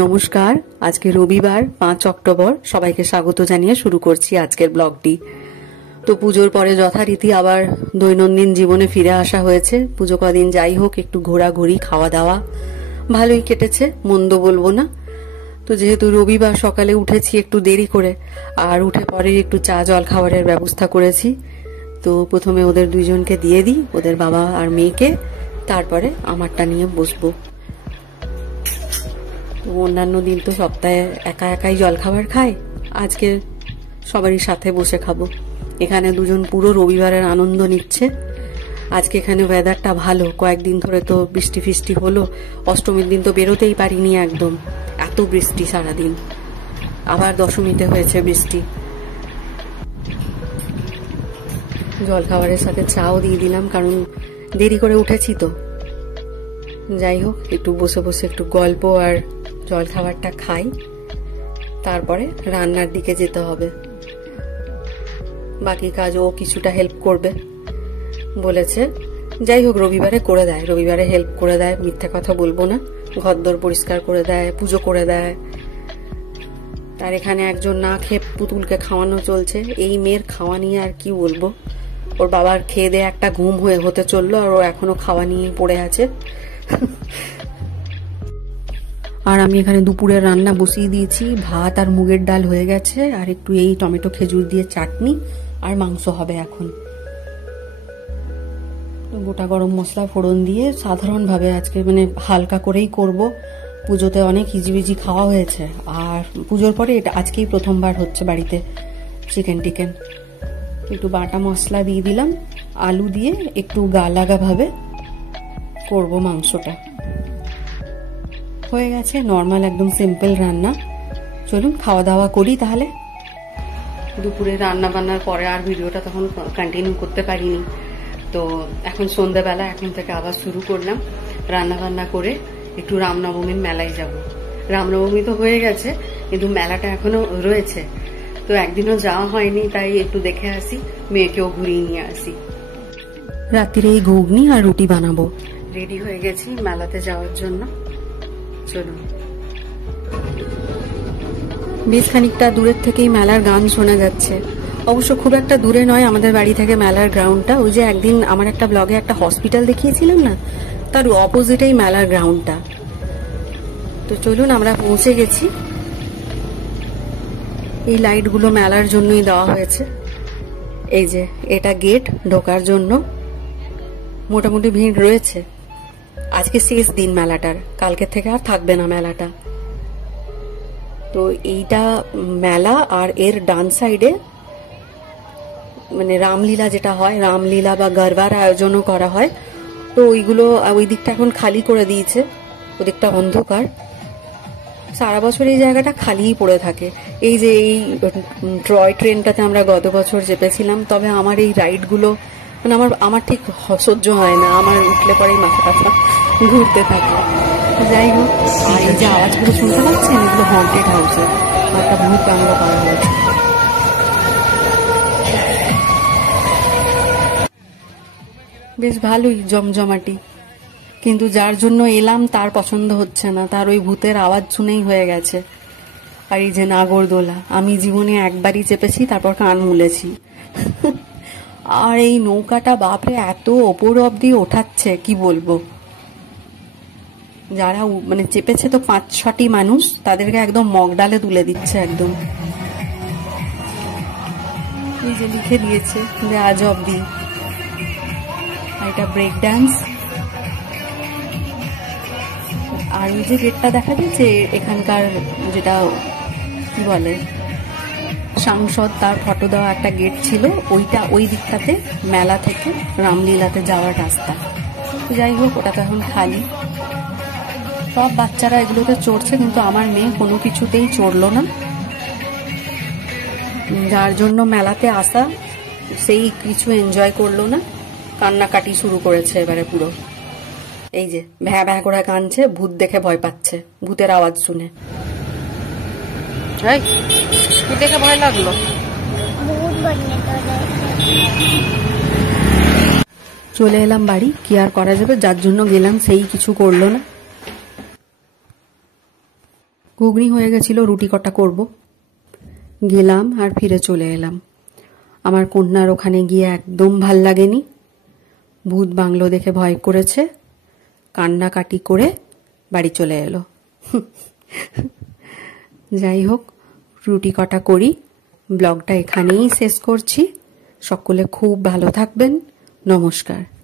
নমস্কার, আজকে রবিবার 5 অক্টোবর। সবাইকে স্বাগত জানিয়ে শুরু করছি আজকের ব্লগটি। তো পুজোর পরে যথারীতি আবার দৈনন্দিন জীবনে ফিরে আসা হয়েছে। পুজো কদিন যাই হোক একটু ঘোরাঘুরি, খাওয়া দাওয়া ভালোই কেটেছে, মন্দ বলবো না। তো যেহেতু রবিবার সকালে উঠেছি একটু দেরি করে, আর উঠে পরে একটু চা জল খাবারের ব্যবস্থা করেছি। তো প্রথমে ওদের দুইজনকে দিয়ে দিই, ওদের বাবা আর মেয়েকে, তারপরে আমারটা নিয়ে বসবো। তো অন্যান্য দিন তো সপ্তাহে একা একাই জল খাবার খায়, আজকে সবারই সাথে বসে খাবো। এখানে দুজন পুরো রবিবারের আনন্দ নিচ্ছে। আজকে এখানে ওয়েদারটা ভালো, কয়েকদিন ধরে তো বৃষ্টি ফিষ্টি হলো, অষ্টমীর দিন তো বেরোতেই পারিনি একদম, এত বৃষ্টি সারাদিন। আবার দশমীতে হয়েছে বৃষ্টি। জল খাবারের সাথে চাও দিয়ে দিলাম, কারণ দেরি করে উঠেছি তো। যাই হোক, একটু বসে বসে একটু গল্প আর জল খাবারটা খাই, তারপরে রান্নার দিকে যেতে হবে। বাকি কাজ ও কিছুটা হেল্প করবে বলেছে। যাই হোক, রবিবারে করে দেয়, রবিবারে হেল্প করে দেয়, মিথ্যে কথা বলবো না। ঘরদোর পরিষ্কার করে দেয়, পুজো করে দেয়। তার এখানে একজন না খেয়ে পুতুলকে খাওয়ানো চলছে। এই মেয়ের খাওয়া নিয়ে আর কি বলবো, ওর বাবার খেয়ে দিয়ে একটা ঘুম হতে চললো, আর ও এখনো খাওয়া নিয়ে পড়ে আছে। আর আমি এখানে দুপুরের রান্না বসিয়ে দিয়েছি। ভাত আর মুগের ডাল হয়ে গেছে, আর একটু এই টমেটো খেজুর দিয়ে চাটনি আর মাংস হবে এখন। গোটা গরম মশলা ফোড়ন দিয়ে সাধারণভাবে আজকে মানে হালকা করেই করব। পুজোতে অনেক হিজিবিজি খাওয়া হয়েছে, আর পুজোর পরে এটা আজকেই প্রথমবার হচ্ছে বাড়িতে চিকেন টিকেন। একটু বাটা মশলা দিয়ে দিলাম, আলু দিয়ে একটু গা লাগা ভাবে করবো মাংসটা। হয়ে গেছে, নর্মাল একদম সিম্পল রান্না। চলুন খাওয়া দাওয়া করি তাহলে। দুপুরে রান্না বান্নার পরে আর ভিডিওটা তখন কন্টিনিউ করতে পারিনি, তো এখন সন্ধ্যাবেলা এখন থেকে আবার শুরু করলাম। রান্না বান্না করে একটু রামনবমীর মেলায় যাব। রামনবমী তো হয়ে গেছে, কিন্তু মেলাটা এখনো রয়েছে, তো একদিনও যাওয়া হয়নি, তাই একটু দেখে আসি, মেয়েকেও ঘুরিয়ে নিয়ে আসি। রাত্রিরে এই ঘুগনি আর রুটি বানাবো। রেডি হয়ে গেছি মেলাতে যাওয়ার জন্য, চলুন। বেশ খানিকটা দূরের থেকেই মেলার গান শোনা যাচ্ছে। অবশ্য খুব একটা দূরে নয় আমাদের বাড়ি থেকে মেলার গ্রাউন্ডটা। ওই যে একদিন আমার একটা ব্লগে একটা হসপিটাল দেখিয়েছিলাম না, তার অপোজিটেই মেলার গ্রাউন্ডটা। তো চলুন, আমরা পৌঁছে গেছি। এই লাইটগুলো মেলার জন্যই দেওয়া হয়েছে। এই যে এটা গেট ঢোকার জন্য। মোটামুটি ভিড় রয়েছে। আজকে শেষ দিন মেলাটার, কালকে থেকে আর থাকবে না মেলাটা। তো এইটা মেলা, আর এর ডান সাইডে মানে রামলীলা যেটা হয়, রামলীলা বা গরবার আয়োজনও করা হয়। তো ওইগুলো ওই দিকটা এখন খালি করে দিয়েছে, ওদিকটা অন্ধকার। সারা বছর এই জায়গাটা খালিই পড়ে থাকে। এই যে এই টয় ট্রেনটাতে আমরা গত বছর চেপেছিলাম, তবে আমার এই রাইডগুলো মানে আমার ঠিক সহ্য হয় না, আমার উঠলে পরেই মাথা টাথা ঘুরতে থাকে। যাই হোক, আর এই যে আওয়াজগুলো শুনতে পাচ্ছেন, এগুলো হন্টেড হাউসে একটা ভূত বাংলা করা হয়েছে। বেশ ভালোই জমজমাটি, কিন্তু যার জন্য এলাম তার পছন্দ হচ্ছে না, তার ওই ভূতের আওয়াজ শুনেই হয়ে গেছে। আর এই যে নাগরদোলা, আমি জীবনে একবারই চেপেছি, তারপর কান মুলেছি। আর এই নৌকাটা বাপরে এত ওপর অব্দি ওঠাচ্ছে, কি বলবো। যারা মানে চেপেছে তো 5-6টি মানুষ, তাদেরকে একদম মগডালে তুলে দিচ্ছে একদম। এই যে লিখে দিয়েছে যে আজ অব্দি। এটা ব্রেক ডান্স। আর ওই যে গেটটা দেখা যাচ্ছে, এখানকার যেটা কি বলে সাংসদ, তার ফটো দেওয়া একটা গেট ছিল, ওইটা ওই দিকটাতে মেলা থেকে রামলীলাতে যাওয়ার রাস্তা। যাই হোক, ওটা তো এখন খালি। সব বাচ্চারা এগুলোতে চড়ছে, কিন্তু আমার মেয়ে কোনো কিছুতেই চড়লো না। যার জন্য মেলাতে আসা, সেই কিছু এনজয় করলো না, কান্নাকাটি শুরু করেছে এবারে পুরো। এই যে ভ্যা ভ্যা করে কাঁদছে, ভূত দেখে ভয় পাচ্ছে, ভূতের আওয়াজ শুনে। কি দেখে ভয় লাগলো? চলে এলাম বাড়ি, কি আর করা যাবে, যার জন্য গেলাম সেই কিছু করলো না। ঘুগনি হয়ে গেছিল, রুটি কটা করব। গেলাম আর ফিরে চলে এলাম। আমার কন্যার ওখানে গিয়ে একদম ভাল লাগেনি। ভূত বাংলো দেখে ভয় করেছে, কান্নাকাটি করে বাড়ি চলে এলো। যাই হোক, রুটি কটা করি, ব্লগটা এখানেই শেষ করছি। সকলে খুব ভালো থাকবেন। নমস্কার।